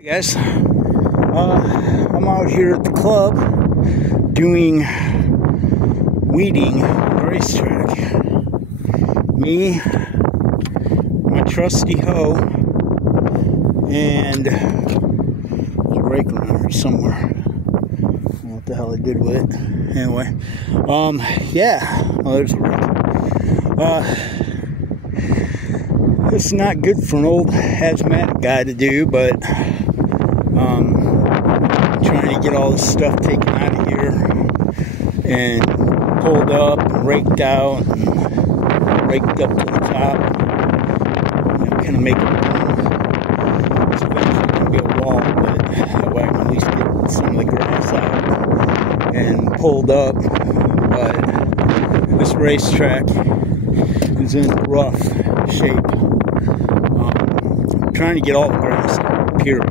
Hey guys, I'm out here at the club doing weeding on the racetrack. Me, my trusty hoe, and there's a rake around here somewhere. I don't know what the hell I did with it. Anyway, yeah, well, there's a rake. It's not good for an old asthmatic guy to do, but trying to get all this stuff taken out of here and pulled up and raked out and raked up to the top, kind of make it burn. It's eventually going to be a wall, but that way I can at least get some of the grass out and pulled up. But this racetrack is in rough shape. I'm trying to get all the grass out, period.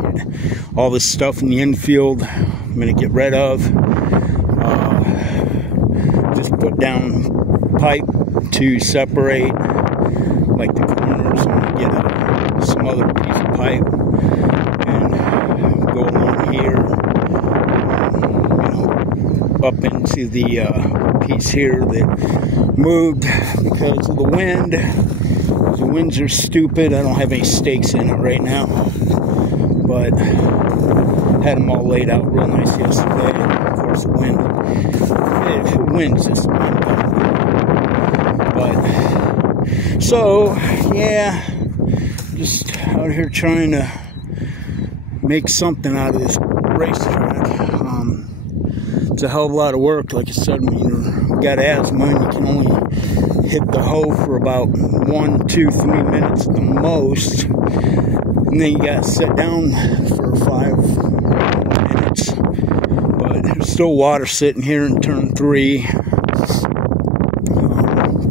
All this stuff in the infield I'm going to get rid of. Just put down pipe to separate like the corners. I'm going to get some other piece of pipe and go along here, up into the piece here that moved because of the wind. The winds are stupid. I don't have any stakes in it right now, but had them all laid out real nice yesterday. And of course, the wind. If it winds, it's undone. But so yeah, just out here trying to make something out of this racetrack. It's a hell of a lot of work. Like I said, when you've got asthma and you can only hit the hoe for about 1, 2, 3 minutes at the most, and then you got to sit down for 5 minutes. But there's still water sitting here in turn 3.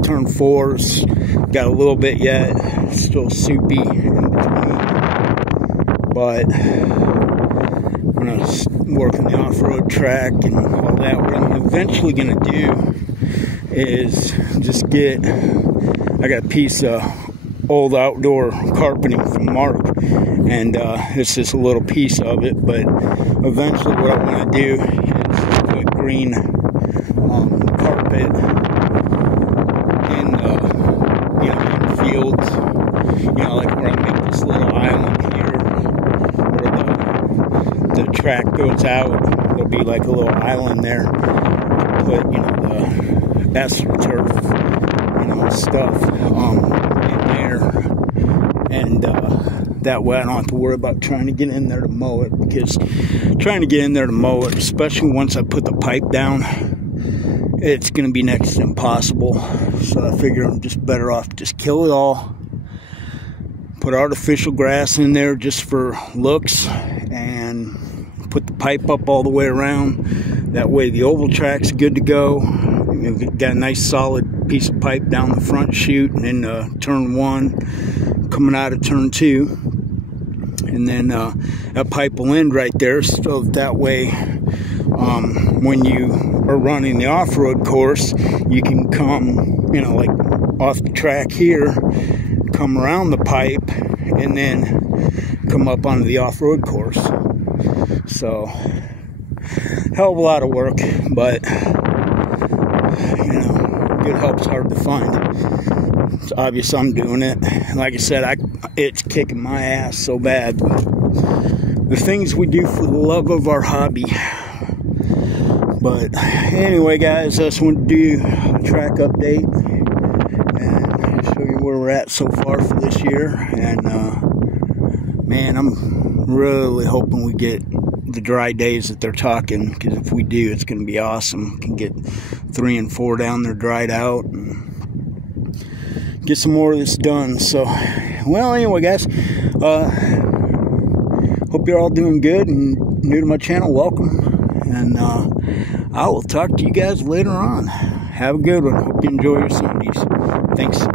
Turn 4's got a little bit yet, still soupy in between. But I'm gonna work on the off-road track and all that. What I'm eventually gonna do is just I got a piece of old outdoor carpeting from Mark, and it's just a little piece of it, but eventually what I want to do is put green carpet in the fields, like where I make this little island here where the track goes out. There'll be like a little island there to put the astroturf stuff in there, and that way I don't have to worry about trying to get in there to mow it, because trying to get in there to mow it, especially once I put the pipe down, it's going to be next to impossible. So I figure I'm just better off just kill it all, put artificial grass in there just for looks, and put the pipe up all the way around. That way the oval track's good to go. You've got a nice solid piece of pipe down the front chute and then turn 1 coming out of turn 2, and then that pipe will end right there, so that way when you are running the off-road course, you can come like off the track here, come around the pipe, and then come up onto the off-road course. So hell of a lot of work, but good help's hard to find. It's obvious I'm doing it. Like I said, it's kicking my ass so bad. The things we do for the love of our hobby. But anyway, guys, I just want to do a track update and show you where we're at so far for this year. And man, I'm really hoping we get the dry days that they're talking, because if we do, it's going to be awesome. We can get 3 and 4 down there dried out and get some more of this done. So, well, anyway, guys, hope you're all doing good, and new to my channel, welcome, and I will talk to you guys later on. Have a good one. Hope you enjoy your Sundays. Thanks.